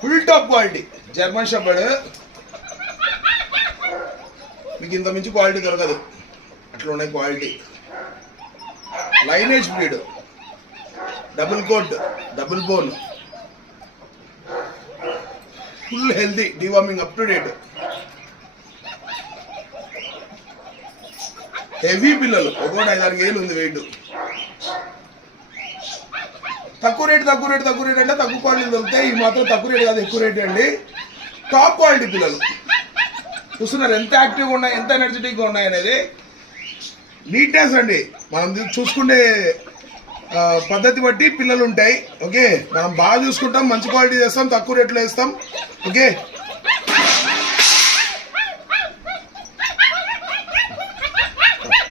Full top quality German shepherd. మీకు ఇంత మించి క్వాలిటీ దొరకదు, అట్లా ఉన్నాయి quality. Lineage breed, double coat, double bone, full healthy, deworming up to date. Heavy పిల్లలు, ఒకటి 5-6 ఏళ్ళు ఉంది వెయిట్. తక్కువ రేట్ అంటే తక్కువ క్వాలిటీ దొరుకుతాయి. ఈ మాత్రం తక్కువ రేట్ కాదు, ఎక్కువ రేట్ అండి. టాప్ క్వాలిటీ పిల్లలు చూస్తున్నారు ఎంత యాక్టివ్గా ఉన్నాయి, ఎంత ఎనర్జెటిక్గా ఉన్నాయి అనేది. నీట్నెస్ అండి, మనం చూసుకునే పద్ధతి బట్టి పిల్లలు ఉంటాయి. ఓకే, మనం బాగా చూసుకుంటాం, మంచి క్వాలిటీ చేస్తాం, తక్కువ రేట్లో ఇస్తాం. ఓకే.